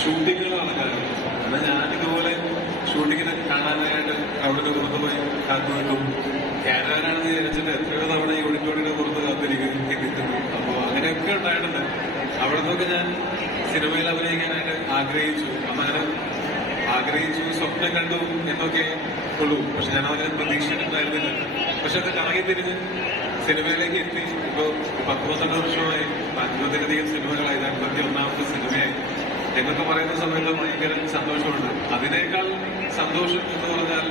ഷൂട്ടിങ്ങുകൾ നടക്കാറുണ്ട്. എന്നാൽ ഞാനിതുപോലെ ഷൂട്ടിങ്ങിനെ കാണാനായിട്ട് അവിടെ പുറത്ത് പോയി കാത്തുനിൽക്കും. ക്യാമറാണെന്ന് വിചാരിച്ചിട്ട് എത്രയോ തവണ ഈ ഓഡിറ്റോറിയുടെ പുറത്ത് കാത്തിരിക്കുന്നു. അപ്പോൾ അങ്ങനെയൊക്കെ ഉണ്ടായിട്ടുണ്ട്. അവിടെ നിന്നൊക്കെ ഞാൻ സിനിമയിൽ അഭിനയിക്കാനായിട്ട് ആഗ്രഹിച്ചു. അങ്ങനെ ആഗ്രഹിച്ചു, സ്വപ്നം കണ്ടു എന്നൊക്കെ ഉള്ളൂ. പക്ഷെ ഞാൻ അതിനെ പ്രതീക്ഷിച്ചിട്ടുണ്ടായിരുന്നില്ല. പക്ഷെ അത് കറങ്ങിത്തിരിഞ്ഞ് സിനിമയിലേക്ക് എത്തി. ഇപ്പോ 10-12 വർഷമായി 50-ലധികം സിനിമകളായി. 51ാമത്തെ സിനിമയായി എന്നൊക്കെ പറയുന്ന സമയത്ത് ഭയങ്കര സന്തോഷമുണ്ട്. അതിനേക്കാൾ സന്തോഷം എന്ന് പറഞ്ഞാൽ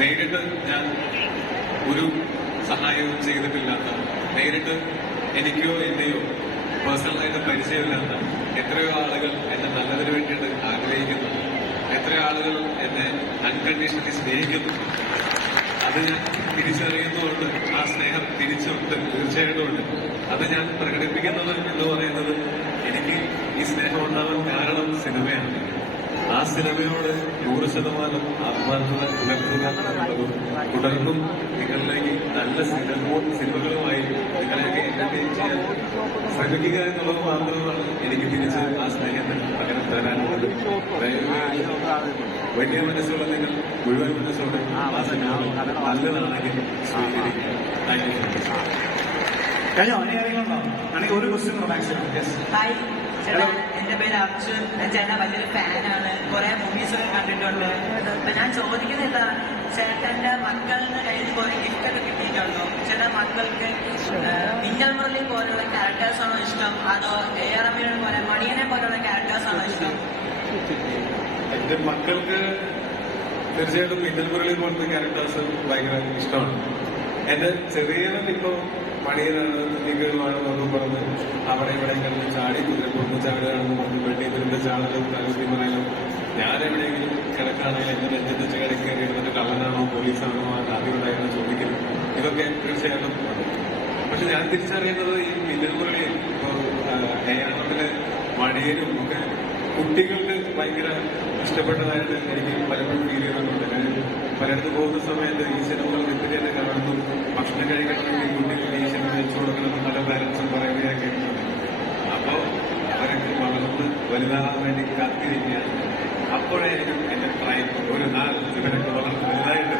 നേരിട്ട് ഞാൻ ഒരു സഹായവും ചെയ്തിട്ടില്ലാത്ത, നേരിട്ട് എനിക്കോ എന്റെയോ പേഴ്സണലായിട്ട് പരിചയമില്ലാത്ത എത്രയോ ആളുകൾ എന്നെ നല്ലതിന് വേണ്ടിയിട്ട് ആഗ്രഹിക്കുന്നു. എത്രയോ ആളുകൾ എന്നെ അൺകണ്ടീഷണലി സ്നേഹിക്കുന്നു. അത് ഞാൻ തിരിച്ചറിയുന്നുണ്ട്. ആ സ്നേഹം തിരിച്ചുണ്ട്, തീർച്ചയായിട്ടും ഉണ്ട്. അത് ഞാൻ പ്രകടിപ്പിക്കുന്നത് എന്ന് പറയുന്നത് എനിക്ക് ഈ സ്നേഹം ഉണ്ടാവാൻ കാരണം സിനിമയാണ്. ആ സിനിമയോട് 100% ആത്മാർത്ഥത പുലർത്തുക എന്നുള്ളതും തുടർന്നും നിങ്ങളിലേക്ക് നല്ല സിനിമകളുമായി നിങ്ങളെയൊക്കെ എന്റർടൈൻ ചെയ്യാൻ ശ്രമിക്കുക എന്നുള്ളത് മാത്രമാണ് എനിക്ക് തിരിച്ച് ആ സ്നേഹത്തിന് പകരം തരാനുള്ളത്. വലിയ മനസ്സുള്ള നിങ്ങൾ മുഴുവൻ മനസ്സോടെ ആ സിനിമ നല്ലതാണെങ്കിൽ സ്വീകരിക്കുക. Thank you so much. കഴിഞ്ഞോ? ആണെങ്കിൽ ഒരു ക്വസ്റ്റ്യൻ മാക്സിമം. ഹായ് ചേട്ടാ, എന്റെ പേര് അർജുൻ. ഞാൻ ചേട്ടൻ വലിയൊരു ഫാനാണ്. കുറെ മൂവീസൊക്കെ കണ്ടിട്ടുണ്ട്. അപ്പൊ ഞാൻ ചോദിക്കുന്നില്ല, ചേട്ടന്റെ മക്കളുടെ കയ്യിൽ കുറെ ഗിഫ്റ്റ് ഒക്കെ കിട്ടിയിട്ടുണ്ടോ? ചേട്ടൻ മക്കൾക്ക് മിന്നൽ മുരളി പോലുള്ള ക്യാരക്ടേഴ്സ് ആണോ ഇഷ്ടം, അതോ AR റഹ്മാൻ പോലെ മണിയനെ പോലുള്ള ക്യാരക്ടേഴ്സ് ആണോ ഇഷ്ടം? എന്റെ മക്കൾക്ക് തീർച്ചയായിട്ടും മിന്നൽ മുരളി പോലത്തെ ക്യാരക്ടേഴ്സ് ഭയങ്കര ഇഷ്ടമാണ്. എന്റെ ചെറിയവൻ ഇപ്പോ മണിയനാണ്, നീകളുമാണെന്നൊക്കെ പറഞ്ഞ് അവിടെ ഇവിടെ കിടന്ന് ചാടി കുതിരപ്പുറത്ത് ചാടുകയാണെന്ന് പറഞ്ഞ് വെട്ടിയതിന്റെ ചാടലും തലത്തി പറയലും ഞാൻ എവിടെയെങ്കിലും കിടക്കുകയാണെങ്കിൽ എന്റെ നെഞ്ചെത്തിച്ച് കിടക്കേറിയിരുന്നത് കള്ളനാണോ പോലീസാണോ ആദ്യം ഉണ്ടായിരുന്ന ചോദിക്കുന്നു. ഇതൊക്കെ തീർച്ചയായിട്ടും. പക്ഷെ ഞാൻ തിരിച്ചറിയുന്നത് ഈ മിന്നൽ മുരളിയും ഇപ്പോ ഏഴാമത്തില് മണിയനും ഒക്കെ കുട്ടികൾക്ക് ഭയങ്കര ഇഷ്ടപ്പെട്ടതായിട്ട് എനിക്ക് പലപ്പോഴും ഫീൽ ചെയ്യുന്നുണ്ട്. ഞാൻ പലയിടത്ത് പോകുന്ന സമയത്ത് ഈ സിനിമകൾ ഒത്തിരി തന്നെ കാണുന്നു. ഭക്ഷണം കഴിക്കണമെങ്കിൽ കുട്ടികൾ ഈ സിനിമ വെച്ചു കൊടുക്കണമെന്ന് പല പാരന്റ്സും പറയുകയാണ് കേൾക്കുന്നത്. അപ്പോ അവരൊക്കെ വളർന്ന് വലുതാകാൻ വേണ്ടി കാത്തിരിക്കുകയാണ്. അപ്പോഴായിരിക്കും എന്റെ പ്രായം ഒരു 4 ഇവരൊക്കെ വളർന്ന് വലുതായിട്ട്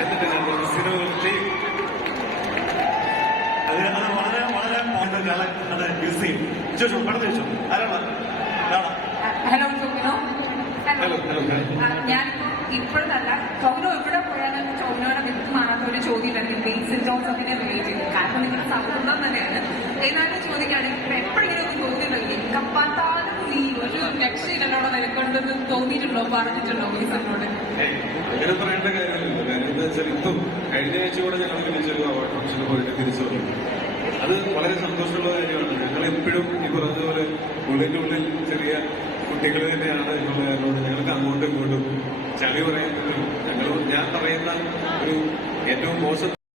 എന്നിട്ട് ഞാൻ സിനിമകൾ ചെയ്യും. അത് വളരെ വളരെ അത് യൂസ് ചെയ്യും. ചോദിച്ചോ, കടന്നു ചോദിച്ചോ. ആരാണ്? Hello Tomino. Hello hello. ഞാനിപ്പോ ഇപ്പോഴല്ല, ടോമിനോ എവിടെ പോയാലും ടോമിനോയുടെ വിത്ത് മാറാത്ത ഒരു ചോദ്യമായിരിക്കും ബേസിൽ ജോസഫിനെ റിലേറ്റ് ചെയ്ത്. കാരണം നിങ്ങളുടെ സൗഹൃദം തന്നെയാണ്. എന്നാലും ചോദിക്കുകയാണെങ്കിൽ എപ്പോഴെങ്കിലും ഒരു തോന്നിയിട്ടില്ല, കപ്പാത്താലും ഈ ഒരു രക്ഷയില്ലല്ലോടെ നിലക്കൊണ്ടെന്ന് തോന്നിയിട്ടുണ്ടോ, പറഞ്ഞിട്ടുണ്ടോ ബേസിനോട്? അങ്ങനെ പറയേണ്ട കാര്യമില്ലല്ലോ. കാര്യം എന്താ വെച്ചാൽ ഇപ്പം കഴിഞ്ഞ ആഴ്ച കൂടെ ഞങ്ങൾ വിളിച്ചൊരു അവാർഡ് ഫംഗ്ഷന് പോയിട്ട് തിരിച്ചു വന്നു. അത് വളരെ സന്തോഷമുള്ള കാര്യമാണ്. ഞങ്ങൾ എപ്പോഴും ഈ പറഞ്ഞതുപോലെ ഉള്ളിനുള്ളിൽ ചെറിയ കുട്ടികൾ തന്നെയാണ് എന്നുള്ള കാരണമാണ് ഞങ്ങൾക്ക് അങ്ങോട്ടും ഇങ്ങോട്ടും ചളി പറയാൻ പറ്റും. ഞാൻ പറയുന്ന ഒരു ഏറ്റവും മോശം